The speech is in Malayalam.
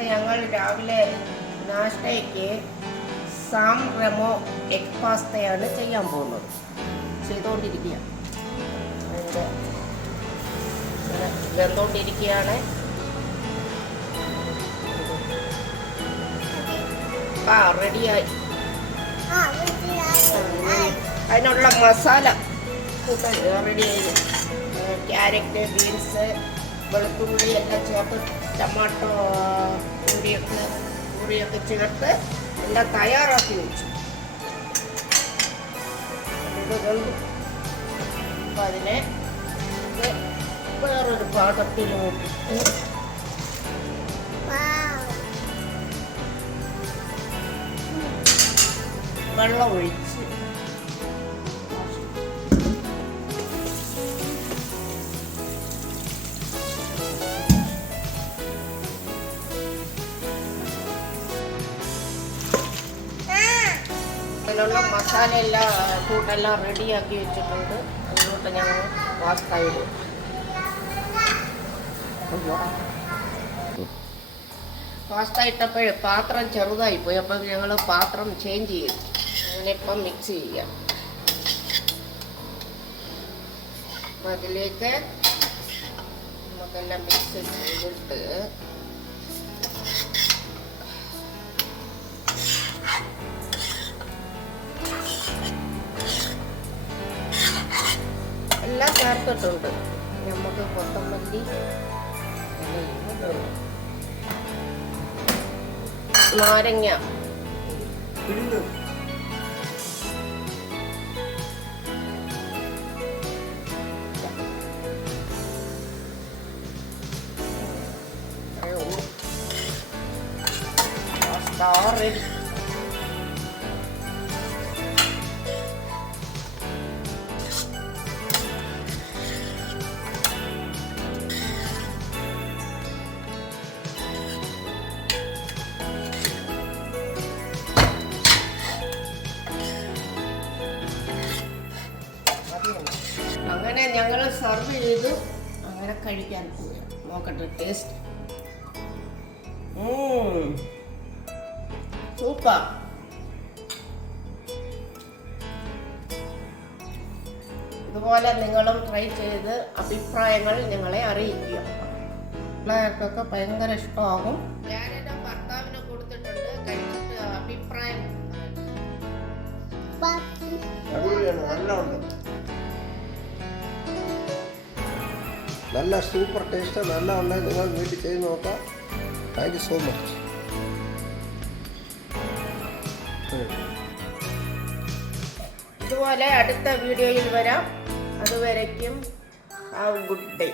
ഇന്ന് ഞങ്ങൾ രാവിലെ നാഷ്ടയ്ക്ക് സാം റെമോ എഗ് പാസ്തയാണ് ചെയ്യാൻ പോകുന്നത്. ചെയ്തുകൊണ്ടിരിക്കുക. അതിൻ്റെ വെന്തുകൊണ്ടിരിക്കുകയാണ്. റെഡിയായി. അതിനുള്ള മസാല കൂട്ടാൻ റെഡിയായി. ക്യാരറ്റ്, ബീൻസ്, വെളുത്തുള്ളി എല്ലാം ചേർത്ത്, ടൊമാറ്റോ ഉള്ളിയൊക്കെ ചേർത്ത് എല്ലാം തയ്യാറാക്കി വെച്ചു. ഇത് വെന്തു. അപ്പം അതിനെ വേറൊരു പാത്രത്തിലോട്ട് വെള്ളം ഒഴിച്ച് അതിലുള്ള മസാല എല്ലാം കൂട്ടെല്ലാം റെഡിയാക്കി വെച്ചിട്ടുണ്ട്. അതിലോട്ട് ഞങ്ങൾ പാസ്ത ഇടും. പാസ്ത ഇട്ടപ്പോൾ പാത്രം ചെറുതായിപ്പോയി. അപ്പം ഞങ്ങൾ പാത്രം ചേഞ്ച് ചെയ്തു. അങ്ങനെ ഇപ്പം മിക്സ് ചെയ്യാം. അപ്പം അതിലേക്ക് നമുക്കെല്ലാം മിക്സ് ചെയ്തിട്ട് എല്ലാം ചേർത്തിട്ടുണ്ട്. നമുക്ക് കൊത്തമല്ലി, നാരങ്ങ, റെഡി. അങ്ങനെ ഞങ്ങൾ സർവ് ചെയ്തു. അങ്ങനെ കഴിക്കാൻ പോവുക. നോക്കട്ടെ ടേസ്റ്റ്. സൂപ്പർ. ഇതുപോലെ നിങ്ങളും ട്രൈ ചെയ്ത് അഭിപ്രായങ്ങൾ ഞങ്ങളെ അറിയിക്കുക. പിള്ളേർക്കൊക്കെ ഭയങ്കര ഇഷ്ടമാകും. ഞാനെൻ്റെ ഭർത്താവിനെ കൊടുത്തിട്ടുണ്ട്. കഴിച്ചിട്ട് അഭിപ്രായം നല്ല സൂപ്പർ ടേസ്റ്റ്. നല്ല ഉണ്ടെങ്കിൽ നിങ്ങൾ വീട്ടിൽ ചെയ്ത് നോക്കാം. Thank you so much. ഇതുപോലെ അടുത്ത വീഡിയോയിൽ വരാം. അതുവരയ്ക്കും ഹാവ് ഗുഡ് ഡേ.